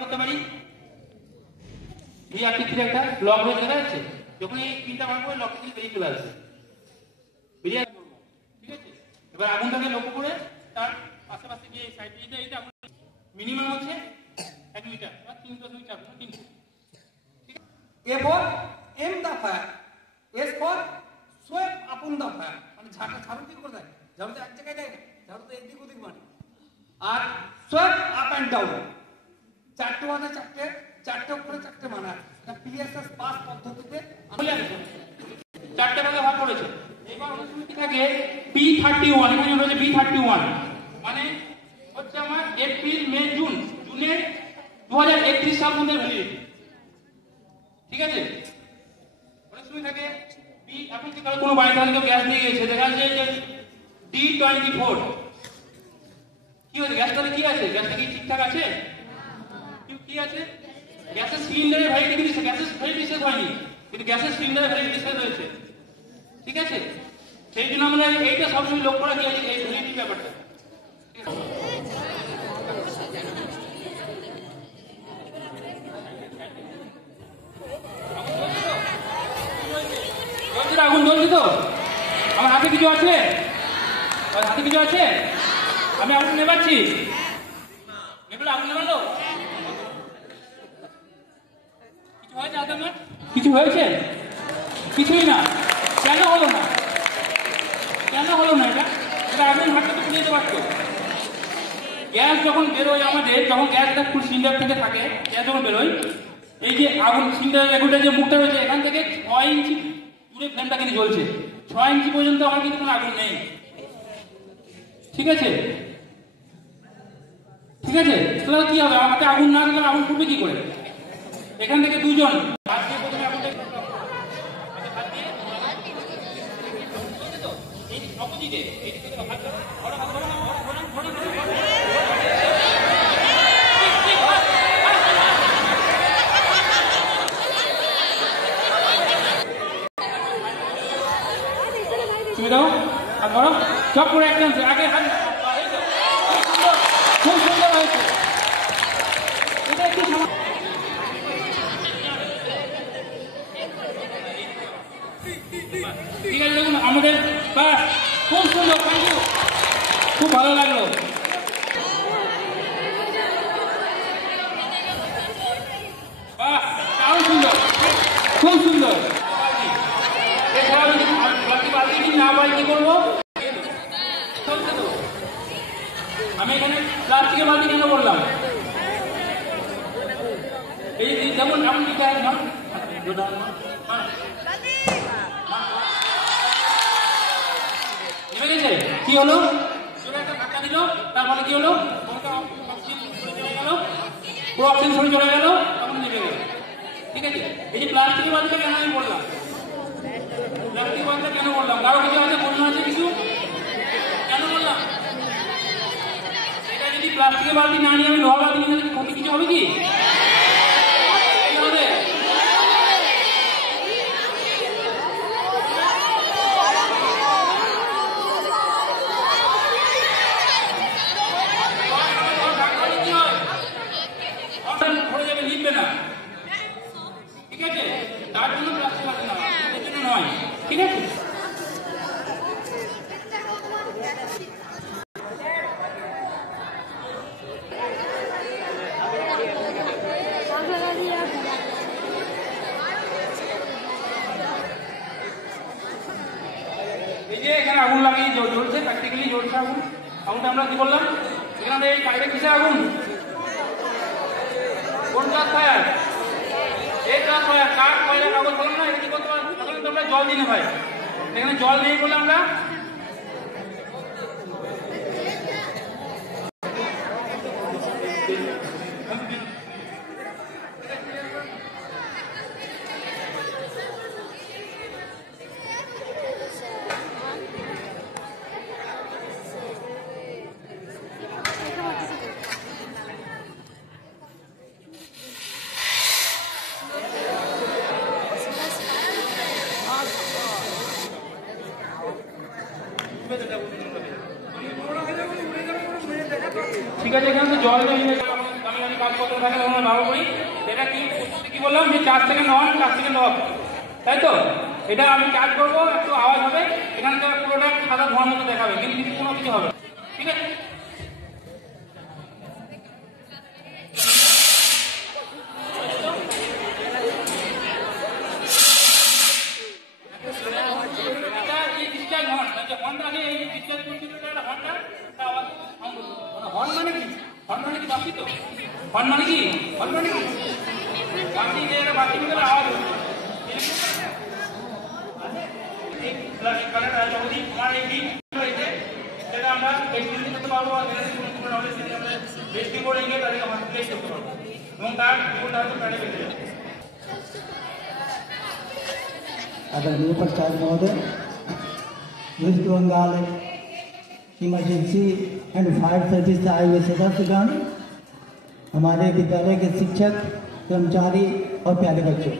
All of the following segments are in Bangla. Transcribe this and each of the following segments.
করতে পারি এই আকৃতির একটা লক হয়ে দেখা যাচ্ছে। যখন এই পিনটা বার করে লক থেকে বেরিয়ে চলে আসবে, বেরিয়ে আসবে, ঠিক আছে। এবার আগুনটাকে লক্ষ্য করে তার আশেপাশে যে সাইড এইটা আগুন মিনিমাম হচ্ছে 1 মিটার বা 3.4 300। A for aim the fire, S for sweep upon the fire, মানে ঝাড়ু কি করে দেয়, ঝাড়ু তো এক জায়গায় দেয় না, ঝাড়ু তো এদিক ওদিক মারে। আর sweep up and down, চারটে মানে চারটে উপরে চারটে মানা, PSS পাস পদ্ধতিতে চারটে ভাগে ভাগ করেছে। এবার অনুসূচি থাকে B31, এখানে হচ্ছে B31 মানে হচ্ছে আমার এপ্রিল মে জুন, জুনে 2031 সাল পর্যন্ত ভ্যালিডিটি, ঠিক আছে। অনেক সময় থাকে বি, আপনি কি কোনো বাড়িতে হয়তো গ্যাস নিয়ে গেছে, দেখা যাচ্ছে যে D24 কি হয়েছে, গ্যাসটাতে কি আছে, গ্যাসটা কি ঠিকঠাক আছে, কি আছে, গ্যাসের সিলিন্ডারের ভ্যালিডিটি দিচ্ছে, গ্যাসের ভ্যালিডিটি শেষ হয়নি কিন্তু গ্যাসের সিলিন্ডারের ভ্যালিডিটি শেষ হয়েছে, ঠিক আছে। সেই জন্য আমরা এইটা সবসময় লক্ষ্য রাখি এই ভ্যালিডিটি ব্যাপারটা। আগুন জ্বলছে তো, আমার হাতে কিছু আছে, হাতে কিছু আছে, আমি আগুন নেবাচ্ছি, নেবলে আগুন নেবালো, কিছু হয়েছে হাতে আমার, কিছু হয়েছে, কিছুই না, কেন হলো না, কেন হলো না, এটা আগুন হাতে তো তুলে দিতে পারতো। গ্যাস যখন বেরোয় আমাদের, যখন গ্যাসটা ফুল সিলিন্ডার থেকে থাকে, গ্যাস যখন বেরোয়, এই যে আগুন সিলিন্ডারের এগুলোর যে মুখটা রয়েছে এখান থেকে 6 ইঞ্চি দূরে ফ্লেমটা কিন্তু জ্বলছে, 6 ইঞ্চি পর্যন্ত আমার কিন্তু কোনো আগুন নেই, ঠিক আছে, ঠিক আছে। তাহলে কি হবে, আমার হাতে আগুন না থাকলে আগুন ফুটবে কি করে, এখান থেকে দুজন হাত দিয়ে প্রথমে আগুনটা অপোজিটে তুমি দাও আর ধরো সব করে একদম আগে হাত, খুব সুন্দর হয়েছে, এটা একটু ঠিক আছে। দেখুন আমাদের বাস খুব সুন্দর, থ্যাংক ইউ, খুব ভালো লাগলো। বাহ, আরো সুন্দর, খুব সুন্দর। না পাই কি করবো, আমি এখানে প্লাস্টিকের বালতি কেন বললাম, এই যেমন এমন দিতে হয় না, নেমে গেছে, কি হলো, একটা ধাক্কা দিল, তার মানে কি হলো, পুরো অক্সিজেন ছড়ে চলে গেল, তখন নেমে গেল, ঠিক আছে। এই যে প্লাস্টিকের বালতিটা কেন আমি বললাম, প্লাস্টিক বালতিটা কেন বললাম, কারো কিছু হয়তো বন্য আছে কিছু, কেন বললাম, এটা যদি প্লাস্টিকের বালতি না নিয়ে আমি লোহা বালতি নিয়ে ক্ষতি কিছু হবে কি, হবে, পড়ে যাবে, নিবে না, ঠিক আছে, তার জন্য প্লাস্টিক বালতি না, এর জন্য নয়, ঠিক আছে। এই যে এখানে আগুন লাগিয়ে জ্বলছে, প্র্যাকটিক্যালি জ্বলছে আগুন, আগুনটা আমরা কি বললাম, এখানে এই বাইরে কিসের আগুন, কোন ক্লাস ফায়ার, এই ক্লাস ফায়ার, কাঠ কয়লা কাগজ বললাম না, এটা কি করতে পারবো, আমরা জল দিনে ভাই, এখানে জল নেই বলে আমরা ঠিক আছে। এখানে তো জল নেই, আমি কাজ করতে থাকে তখন আমরা ব্যবহার করি। এটা কি বললাম যে 4 সেকেন্ড অন 4 সেকেন্ড অফ, তাই তো? এটা আমি চার্জ করবো, একটু আওয়াজ হবে, এখান থেকে পুরোটা সাদা ধোঁয়ার মতো দেখাবে, কিন্তু কোনো কিছু হবে, ঠিক আছে? হর্ন মানে কি? হর্ন মানে কি বাসি তো? হর্ন মানে কি? হর্ন মানে কি? বাসি, যে একটা বাসি ভিতরে আওয়াজ হচ্ছে। এই কালার যদি আমার এই বিট রয়েছে, সেটা আমরা এক্সটেনশন করতে পারবো, আর যেটা কোনো নলেজ সেটা আমরা বেশি করে গিয়ে তাদেরকে আমরা প্লেস করতে পারবো, এবং তার জীবনটা হয়তো প্যাডে বেঁচে যাবে। आदरणीय प्रचारक महोदय, West Bengal emergency and fire service से आए हुए सदस्यगण, हमारे विद्यालय के शिक्षक, कर्मचारी और प्यारे बच्चों,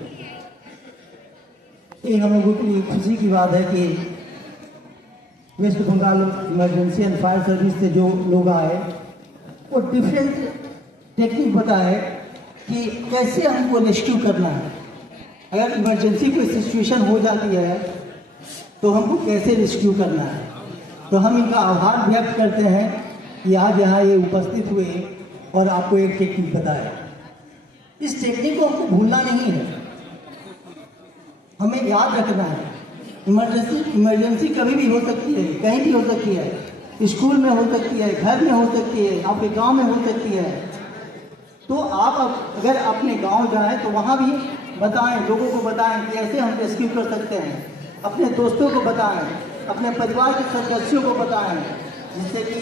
ये हम लोगों की खुशी की बात है कि West Bengal emergency and fire service से जो लोग आए वो डिफरेंट टेक्निक बताए कि कैसे हमको रेस्क्यू करना है। अगर इमरजेंसी कोई सिचुएशन हो जाती है तो हमको कैसे रेस्क्यू करना है। तो हम इनका आभार व्यक्त करते हैं कि आज यहाँ ये उपस्थित हुए और आपको एक टेक्निक बताया। इस टेक्निक को हमको भूलना नहीं है, हमें याद रखना है। इमरजेंसी कभी भी हो सकती है, कहीं भी हो सकती है, स्कूल में हो सकती है, घर में हो सकती है, आपके गांव में हो सकती है। तो आप अगर अपने गांव जाएं तो वहाँ भी बताएं, लोगों को बताएं कि ऐसे हम रेस्क्यू कर सकते हैं। अपने दोस्तों को बताएं, अपने परिवार के सदस्यों को बताएं, जिससे कि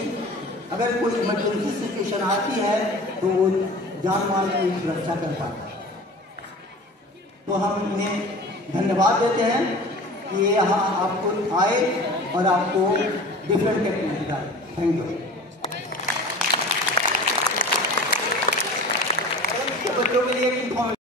अगर कोई इमरजेंसी सिचुएशन आती है तो वो जान माल की सुरक्षा कर पाता है। तो हम उन्हें धन्यवाद देते हैं कि ये यहाँ आपको आए और आपको डिफरेंट टेक्निक बताए। Thank you.